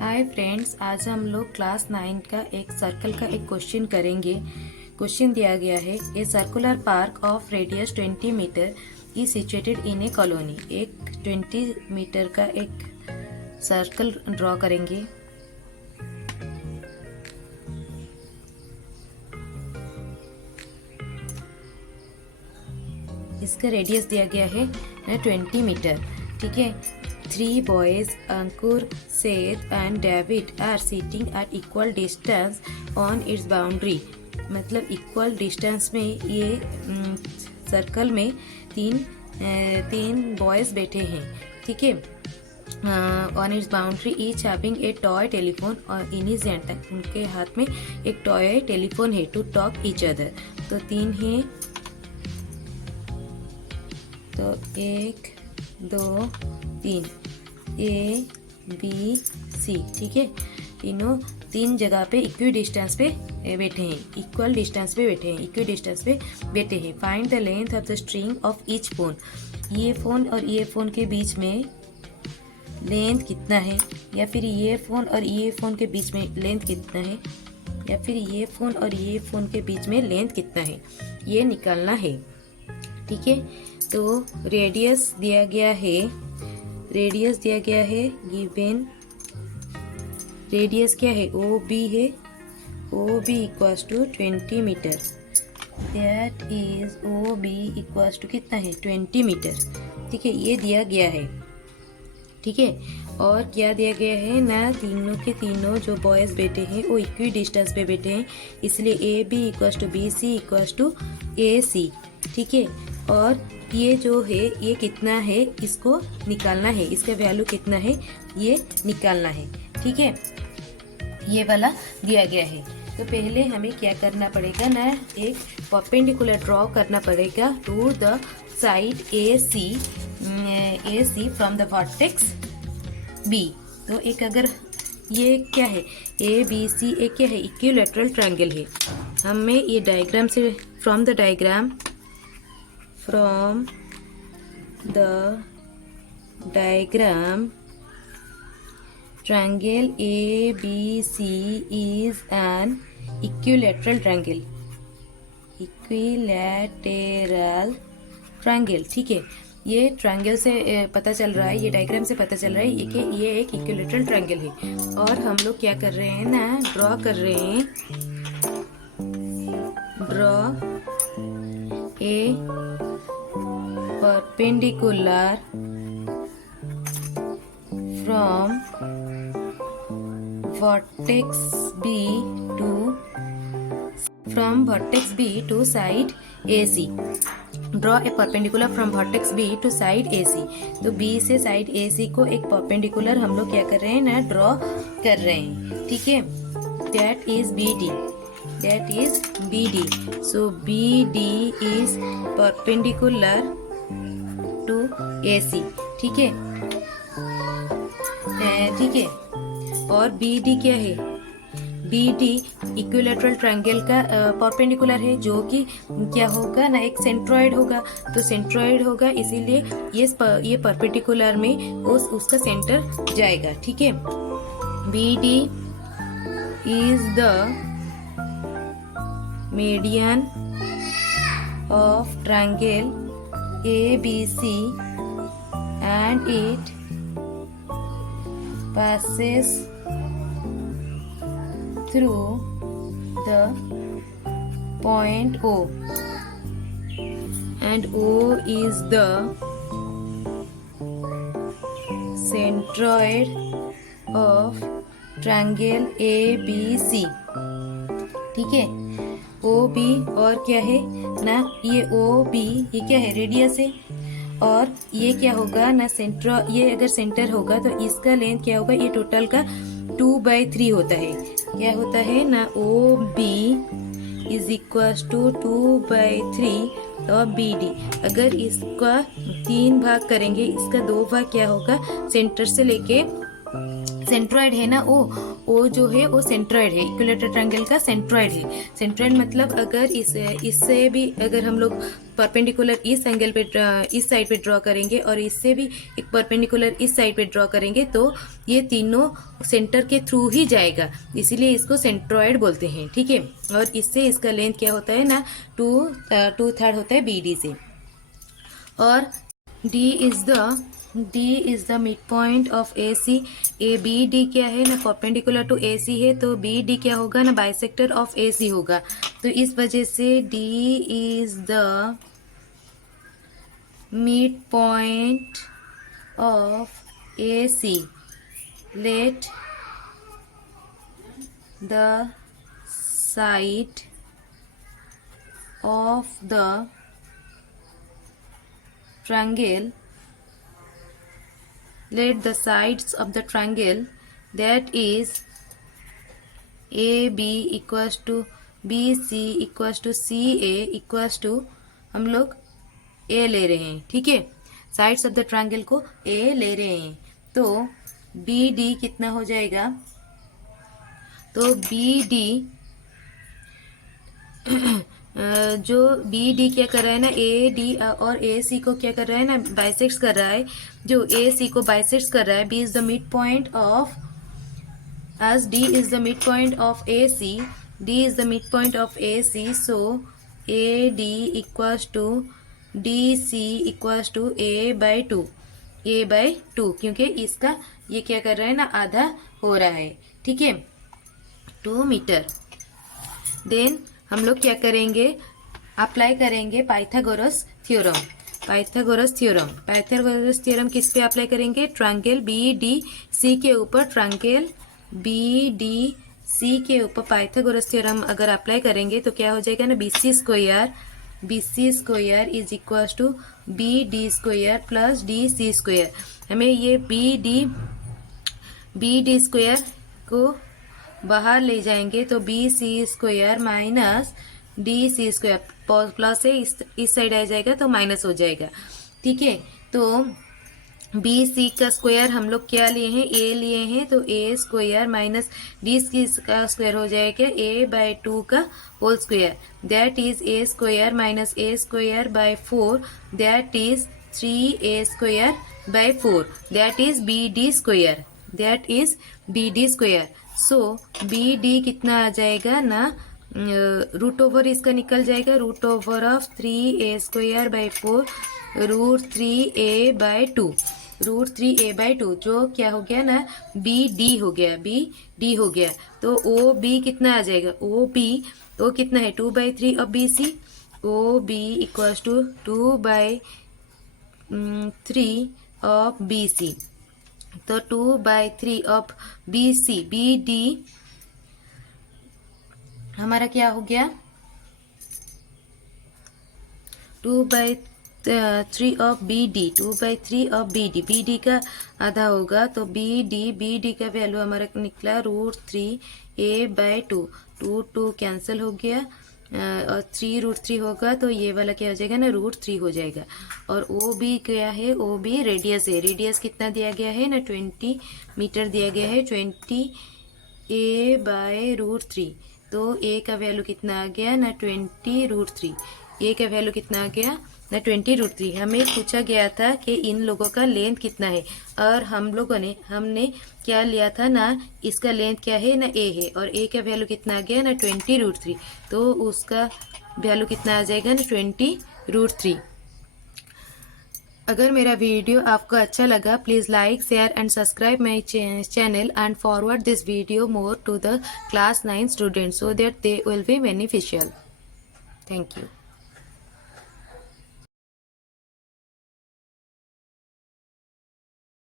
Hi friends, आज हम लोग क्लास 9 का एक सर्कल का एक क्वेश्चन करेंगे। क्वेश्चन दिया गया है, a circular park of radius 20 metre is situated in a colony. एक 20 मीटर का एक सर्कल ड्रॉ करेंगे। इसका रेडियस दिया गया है 20 मीटर। ठीक है। 3 boys, Ankur, Seth and David are sitting at equal distance on its boundary। मतलब इक्वल डिस्टेंस में ये सर्कल में तीन बॉयज बैठे हैं। ठीक है। On it's boundary each having a toy telephone और इन हिज हैंड, उनके हाथ में एक टॉय टेलीफोन है टू टॉक ईच अदर। तो तीन है, तो 1 2 3 ए बी सी। ठीक है। तीनों तीन जगह पे इक्वल डिस्टेंस पे बैठे हैं, इक्वल डिस्टेंस पे बैठे हैं, इक्वल डिस्टेंस पे बैठे हैं। Find the length of the string of each phone. ये फोन और ये फोन के बीच में लेंथ कितना है, या फिर ये फोन और ये फोन के बीच में लेंथ कितना है, या फिर ये फोन और ये फोन के बीच में लेंथ कितना है, ये निकालना है। ठीक है। तो रेडियस दिया गया है, गिवन रेडियस क्या है, ओ बी है, O B equals to 20 metre. That is O B equals to कितना है, 20 मीटर। ठीक है, ये दिया गया है। ठीक है। और क्या दिया गया है ना, तीनों के तीनों जो बॉयज बैठे हैं वो इक्वी डिस्टेंस पे बैठे हैं, इसलिए A B equals to B C equals to A C. ठीक है। और ये जो है ये कितना है, इसको निकालना है, इसका वैल्यू कितना है ये निकालना है। ठीक है। ये वाला दिया गया है। तो पहले हमें क्या करना पड़ेगा ना, एक परपेंडिकुलर ड्रॉ करना पड़ेगा to the side A C from the vertex B. तो एक अगर ये क्या है, ए बी सी एक क्या है, इक्विलैटरल ट्रायंगल है। हमें ये डायग्राम से from the diagram triangle ABC is an equilateral triangle। ठीक है। ये ट्रायंगल से पता चल रहा है, ये डायग्राम से पता चल रहा है कि ये एक इक्विलैटरल ट्रायंगल है। और हम लोग क्या कर रहे हैं ना, ड्रॉ कर रहे हैं, draw a perpendicular from vertex B to side AC। Draw a perpendicular from vertex B to side AC। तो B से साइड AC को एक परपेंडिकुलर हम लोग क्या कर रहे हैं ना, ड्रॉ कर रहे हैं। ठीक है। That is BD। So BD is perpendicular to AC। ठीक है। ठीक है। और BD क्या है, BD इक्विलैटरल ट्रायंगल का परपेंडिकुलर है, जो कि क्या होगा ना, एक सेंट्रॉइड होगा। तो सेंट्रॉइड होगा, इसीलिए ये परपेंडिकुलर में उसका सेंटर जाएगा। ठीक है। BD is the median of triangle ABC and it passes through the point O, and O is the centroid of triangle ABC। ठीक है। OB और क्या है ना, ये OB ये क्या है, रेडियस है। और ये क्या होगा ना, ये अगर सेंटर होगा तो इसका लेंथ क्या होगा, ये टोटल का 2/3 होता है। क्या होता है ना, OB इज इक्वल टू 2/3 और BD। अगर इसका 3 भाग करेंगे, इसका 2 भाग क्या होगा, सेंटर से लेके सेंट्रॉइड है ना, ओ जो है वो सेंट्रॉइड है, इक्विलेटरल ट्रायंगल का सेंट्रॉइड है। सेंट्रॉइड मतलब अगर इससे भी अगर हम लोग परपेंडिकुलर इस एंगल पे इस साइड पे ड्रॉ करेंगे और इससे भी एक परपेंडिकुलर इस साइड पे ड्रॉ करेंगे तो ये तीनों सेंटर के थ्रू ही जाएगा, इसीलिए इसको सेंट्रॉइड बोलते हैं। ठीक है, और इससे इसका लेंथ क्या होता है ना, 2/3 होता है BD से। और D is the midpoint of AC। BD क्या है ना, परपेंडिकुलर टू AC है, तो BD क्या होगा ना, बाइसेक्टर ऑफ AC होगा। तो इस वजह से D is the midpoint of AC। Let the side of the triangle let the sides of the triangle that is AB equals to BC equals to CA equals to, हम लोग A ले रहे हैं। ठीक है, साइड्स ऑफ द ट्रायंगल को A ले रहे हैं, तो BD कितना हो जाएगा, तो BD जो BD क्या कर रहा है ना, AD और AC को क्या कर रहा है ना, बाइसेक्ट्स कर रहा है। जो AC को बाइसेक्ट्स कर रहा है, B is the mid point of, as D is the midpoint of AC, D is the midpoint of AC, so AD equals to DC equals to A/2, क्योंकि इसका ये क्या कर रहा है ना, आधा हो रहा है। ठीक है, 2 मीटर। देन हम लोग क्या करेंगे, अप्लाई करेंगे पाइथागोरस थ्योरम। पाइथागोरस थ्योरम किस पे अप्लाई करेंगे, ट्रायंगल BDC के ऊपर। ट्रायंगल BDC के ऊपर पाइथागोरस थ्योरम अगर अप्लाई करेंगे तो क्या हो जाएगा ना, BC square is equal to BD square plus DC square. हमें ये BD स्क्वायर को बाहर ले जाएंगे तो BC square minus DC square, plus से इस साइड आ जाएगा तो माइनस हो जाएगा। ठीक है, तो BC का स्क्वायर हम लोग क्या लिए हैं, A लिए हैं, तो A स्क्वायर माइनस DC का स्क्वायर हो जाएगा A/2 का whole square, that is A square minus A square by 4, that is 3A square by 4, that is BD square. So BD कितना आ जाएगा ना, रूट ओवर इसका निकल जाएगा, root over of 3A square by 4 √3A/2, √3A/2, जो क्या हो गया ना, BD हो गया। तो OB कितना आ जाएगा, O कितना है, 2/3 of BC। OB equals to 2/3 of BC, तो 2/3 ऑफ BC। BD हमारा क्या हो गया, 2/3 ऑफ BD। BD का आधा होगा, तो BD का वैल्यू हमारा निकला √3A/2। 2 कैंसिल हो गया और 3 √3 होगा, तो ये वाला क्या हो जाएगा ना, √3 हो जाएगा। और OB क्या है, OB रेडियस है। रेडियस कितना दिया गया है ना, 20 मीटर दिया गया है, 20A/√3। तो A का वैल्यू कितना आ गया ना, 20√3। A का वैल्यू कितना आ गया ना, 20√3। हमें पूछा गया था कि इन लोगों का लेंथ कितना है, और हमने क्या लिया था ना, इसका लेंथ क्या है ना, A है, और A का वैल्यू कितना आ गया ना, 20√3। तो उसका वैल्यू कितना आ जाएगा ना, 20√3। अगर मेरा वीडियो आपको अच्छा लगा, please like, share and subscribe my channel and forward this video more to the class 9 students so that they will be beneficial. Thank you.